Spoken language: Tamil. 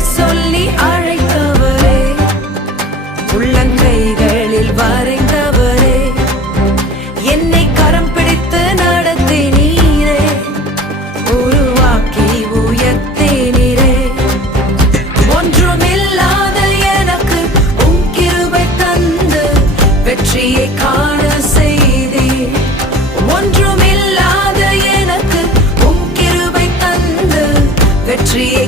பெயர் சொல்லி அழைத்தவரே, உள்ளங்கைகளில் வரைந்தவரே, என்னை கரம் பிடித்து நடத்தினீரே, உருவாக்கி உயர்த்தினீரே. ஒன்றுமில்லாத எனக்கு உம் கிருபை தந்து வெற்றியை காண செய்தீர். ஒன்றுமில்லாத எனக்கு உம் கிருபை தந்து வெற்றியை